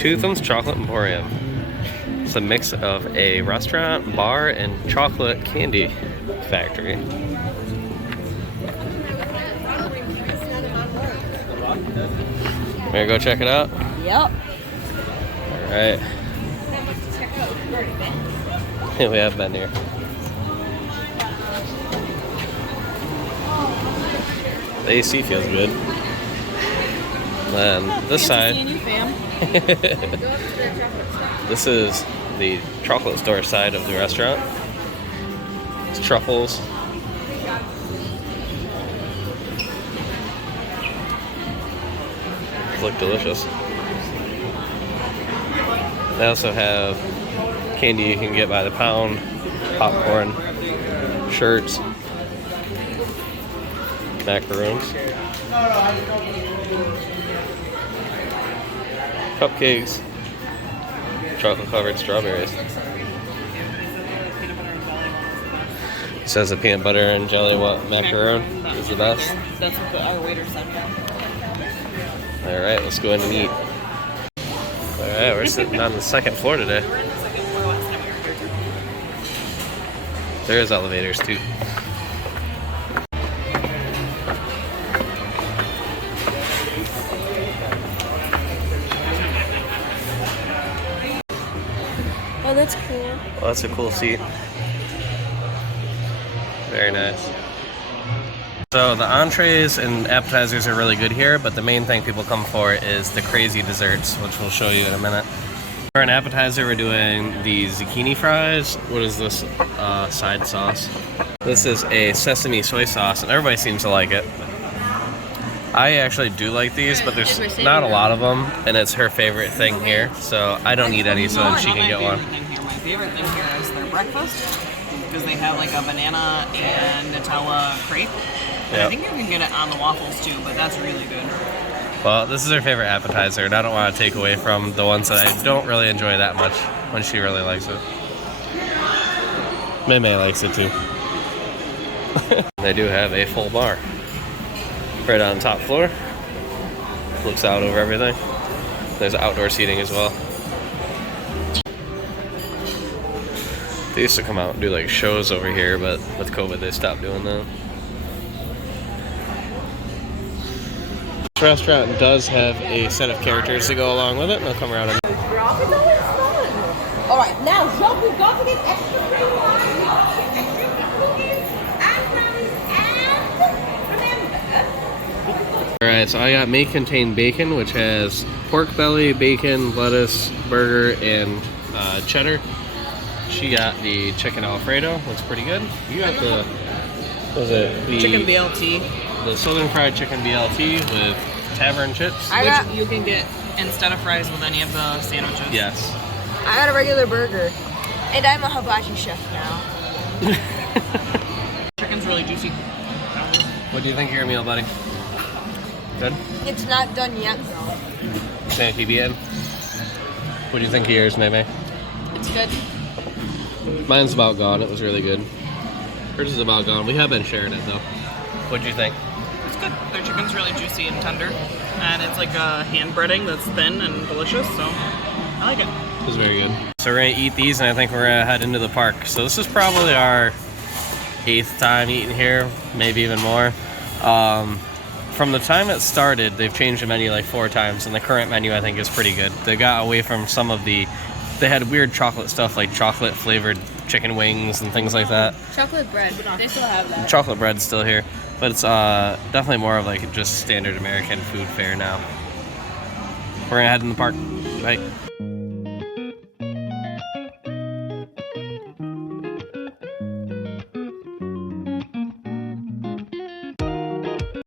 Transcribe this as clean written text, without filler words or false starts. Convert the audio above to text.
Toothsomes Chocolate Emporium. It's a mix of a restaurant, bar, and chocolate candy factory. Ready to go check it out? Yep. Alright. We have been here. The AC feels good. And then this side, this is the chocolate store side of the restaurant. It's truffles. Look delicious. They also have candy you can get by the pound, popcorn, shirts, macaroons, cupcakes, chocolate covered strawberries. It says the peanut butter and jelly macaron is the best. That's what our waiter said. Alright, let's go ahead and eat. Alright, we're sitting on the second floor today. There is elevators too. Oh, that's cool. Well, that's a cool seat. Very nice. So the entrees and appetizers are really good here, but the main thing people come for is the crazy desserts, which we'll show you in a minute. For an appetizer, we're doing the zucchini fries. What is this side sauce? This is a sesame soy sauce, and everybody seems to like it. I actually do like these, but there's not a lot of them, and it's her favorite thing here, so I don't need any, so then she can get one. My favorite thing here is their breakfast, because they have like a banana and Nutella crepe. Yep. I think you can get it on the waffles too, but that's really good. Well, this is her favorite appetizer, and I don't want to take away from the ones that I don't really enjoy that much when she really likes it. May likes it too. They do have a full bar. Right on the top floor. Looks out over everything. There's outdoor seating as well. They used to come out and do like shows over here, but with COVID they stopped doing that. This restaurant does have a set of characters to go along with it, and they'll come around and... Alright, now jump, we've got to get extra cream Alright, so I got may contain bacon, which has pork belly, bacon, lettuce, burger, and cheddar. She got the chicken Alfredo, looks pretty good. You got the, what was it? The chicken BLT. The Southern Fried Chicken BLT with tavern chips. Which you can get instead of fries with any of the sandwiches. Yes. I got a regular burger. And I'm a hibachi chef now. Chicken's really juicy. What do you think of your meal, buddy? Good? It's not done yet, though. Can I keep eating? What do you think of yours, May? It's good. Mine's about gone. It was really good. Hers is about gone. We have been sharing it, though. What do you think? It's good. Their chicken's really juicy and tender. And it's like a hand breading that's thin and delicious, so I like it. It was very good. So we're going to eat these, and I think we're going to head into the park. So this is probably our 8th time eating here, maybe even more. From the time it started, they've changed the menu like 4 times, and the current menu I think is pretty good. They got away from some of the... They had weird chocolate stuff like chocolate flavored chicken wings and things like that. Chocolate bread. They still have that. Chocolate bread's still here, but it's definitely more of like just standard American food fare now. We're gonna head in the park. Bye.